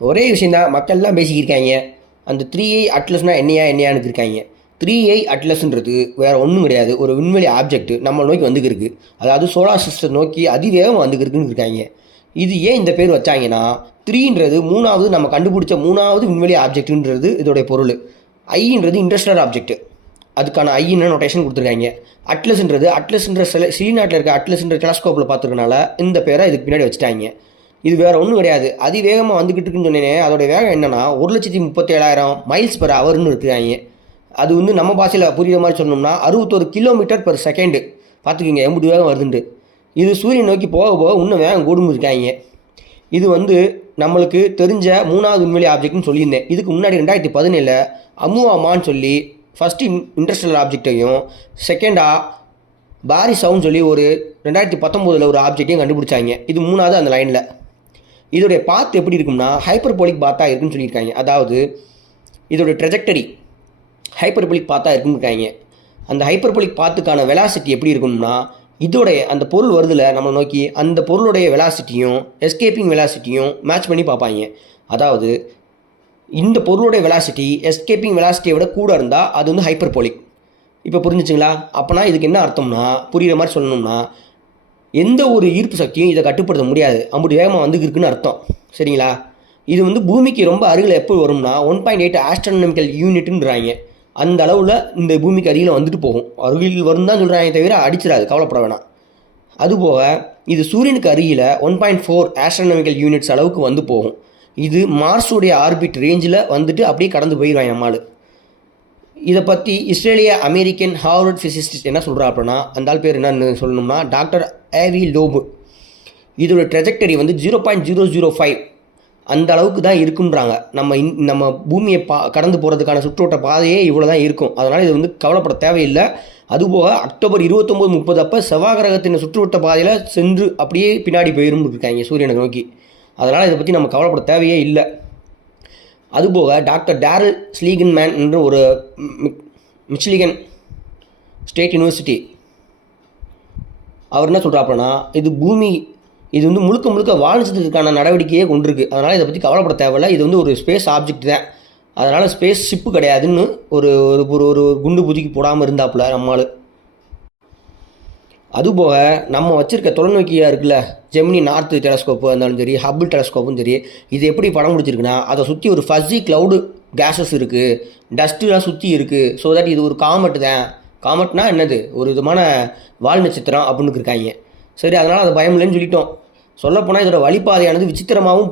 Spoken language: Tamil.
ஒரே விஷயம் தான் மக்கள்லாம் பேசிக்கிருக்காங்க. அந்த 3i அட்லஸ்னால் என்னையான்னு இருக்காங்க. 3i அட்லஸ்ன்றது வேறு ஒன்றும் கிடையாது. ஒரு விண்வெளி ஆப்ஜெக்ட் நம்ம நோக்கி வந்துக்கிருக்கு. அதாவது சோலார் சிஸ்டம் நோக்கி அதிவேகம் வந்துக்கிருக்குன்னு இருக்காங்க. இது ஏன் இந்த பேர் வச்சாங்கன்னா, 3ன்றது மூணாவது நம்ம கண்டுபிடிச்ச மூணாவது விண்வெளி ஆப்ஜெக்ட்ன்றது இதோடைய பொருள். ஐன்றது இன்டர்ஸ்டெல்லர் ஆப்ஜெக்ட், அதுக்கான ஐன்னு நோட்டேஷன் கொடுத்துருக்காங்க. அட்லஸ்ன்ற சீநாட்டில் இருக்க அட்லஸ்ன்ற டெலஸ்கோப்பில் பார்த்துருக்கனால இந்த பேரை இதுக்கு பின்னாடி வச்சுட்டாங்க. இது வேறு ஒன்றும் கிடையாது. அதிவேகமாக வந்துக்கிட்டு இருக்குன்னு சொன்னேன். அதோடய வேகம் என்னென்னா 1,37,000 மைல்ஸ் பெர் ஹவர்னு இருக்காங்க. அது வந்து நம்ம பாஷையில் புரியுற மாதிரி சொன்னோம்னா 61 கிலோமீட்டர் பெர் செகண்டு. பார்த்துக்கிங்க எம்புட்டு வேகம் வருதுண்டு. இது சூரியன் நோக்கி போக போக இன்னும் வேகம் கூடும் இருக்காங்க. இது வந்து நம்மளுக்கு தெரிஞ்ச மூணாவது விண்வெளி ஆப்ஜெக்ட்னு சொல்லியிருந்தேன். இதுக்கு முன்னாடி 2017 அமுவாமான்னு சொல்லி ஃபஸ்ட்டு இன்டர்ஸ்டெல்லர் ஆப்ஜெக்டையும், செகண்டாக பாரிசவுன்னு சொல்லி ஒரு 2019 ஒரு ஆப்ஜெக்டையும் கண்டுபிடிச்சாங்க. இது மூணாவது அந்த லைனில். இதோடைய பாத் எப்படி இருக்கும்னா ஹைப்பர்போலிக் பாத்தாக இருக்குன்னு சொல்லியிருக்காங்க. அதாவது இதோடைய ட்ரெஜெக்டரி ஹைப்பர்போலிக் பாத்தாக இருக்குன்னு இருக்காங்க. அந்த ஹைப்பர்போலிக் பாத்துக்கான வெலாசிட்டி எப்படி இருக்கும்னா, இதோடைய அந்த பொருள் வருதில்ல நம்ம நோக்கி, அந்த பொருளுடைய வெலாசிட்டியும் எஸ்கேப்பிங் வெலாசிட்டியும் மேட்ச் பண்ணி பார்ப்பாங்க. அதாவது இந்த பொருளுடைய வெலாசிட்டி எஸ்கேப்பிங் வெலாசிட்டியை விட கூட இருந்தால் அது வந்து ஹைப்பர்போலிக். இப்போ புரிஞ்சிச்சுங்களா? அப்போனா இதுக்கு என்ன அர்த்தம்னா, புரிகிற மாதிரி சொல்லணும்னா, எந்த ஒரு ஈர்ப்பு சக்தியும் இதை கட்டுப்படுத்த முடியாது. அம்புட்டு வேகமாக வந்துருக்குன்னு அர்த்தம். சரிங்களா? இது வந்து பூமிக்கு ரொம்ப அருகில் எப்போ வரும்னா 1.8 ஆஸ்ட்ரோனமிக்கல் யூனிட்டுன்றாங்க. அந்த அளவில் இந்த பூமிக்கு அருகில் வந்துட்டு போகும். அருகில் வரும் தான் சொல்கிறாங்க தவிர அடிச்சிடாது, கவலைப்பட வேணாம். அதுபோக இது சூரியனுக்கு அருகில் 1.4 ஆஸ்ட்ரோனமிக்கல் யூனிட்ஸ் அளவுக்கு வந்து போகும். இது மார்ஸுடைய ஆர்பிட் ரேஞ்சில் வந்துட்டு அப்படியே கடந்து போயிடுவாங்க நம்மால். இதை பற்றி இஸ்ரேலிய அமெரிக்கன் ஹார்வர்ட் ஃபிசிசிஸ்ட் என்ன சொல்கிறா அப்படின்னா, அந்த ஆள் பேர் என்னன்னு சொல்லணும்னா டாக்டர் ஏவி லோபு. இதோட ட்ரெஜெக்டரி வந்து 0.005 அந்த அளவுக்கு தான் இருக்குன்றாங்க. நம்ம பூமியை கடந்து போகிறதுக்கான சுற்றோட்ட பாதையே இவ்வளோ தான் இருக்கும். அதனால் இது வந்து கவலைப்பட தேவையில்லை. அதுபோக அக்டோபர் 29, 30 அப்போ செவ்வாய் கிரகத்தின் சுற்றுவட்ட பாதையில் சென்று அப்படியே பின்னாடி போயிரும் இருக்காங்க சூரியனை நோக்கி. அதனால் இதை பற்றி நம்ம கவலைப்பட தேவையே இல்லை. அதுபோக டாக்டர் டேரல் ஸ்லீகன்மேன் என்ற ஒரு மிச்சிகன் ஸ்டேட் யூனிவர்சிட்டி அவர் என்ன சொல்கிறாப்புனா, இது வந்து முழுக்க முழுக்க வானிச்சதுக்கான நடவடிக்கையே கொண்டிருக்கு. அதனால் இதை பற்றி கவலைப்பட தேவையில்லை. இது வந்து ஒரு ஸ்பேஸ் ஆப்ஜெக்ட் தான். அதனால் ஸ்பேஸ் ஷிப்பு கிடையாதுன்னு ஒரு ஒரு குண்டு புதுக்கி போடாமல் இருந்தாப்புல நம்மால். அதுபோக நம்ம வச்சுருக்க தொலைநோக்கியாக இருக்குல்ல, ஜெமினி நார்த் டெலஸ்கோப்பு இருந்தாலும் சரி, ஹப்பிள் டெலஸ்கோப்பும் சரி, இது எப்படி படம் பிடிச்சிருக்குன்னா, அதை சுற்றி ஒரு ஃபஸ்ஸி க்ளவுடு கேஸஸ் இருக்குது, டஸ்ட்டுலாம் சுற்றி இருக்குது. ஸோ தட் இது ஒரு காமெட் தான். காமெட்னா என்னது, ஒரு விதமான வால் நட்சத்திரம் அப்படின்னு இருக்காங்க. சரி, அதனால் அது பயம் இல்லைன்னு சொல்லிட்டோம். சொல்லப்போனால் இதோட வழிபாதையானது விசித்திரமாகவும்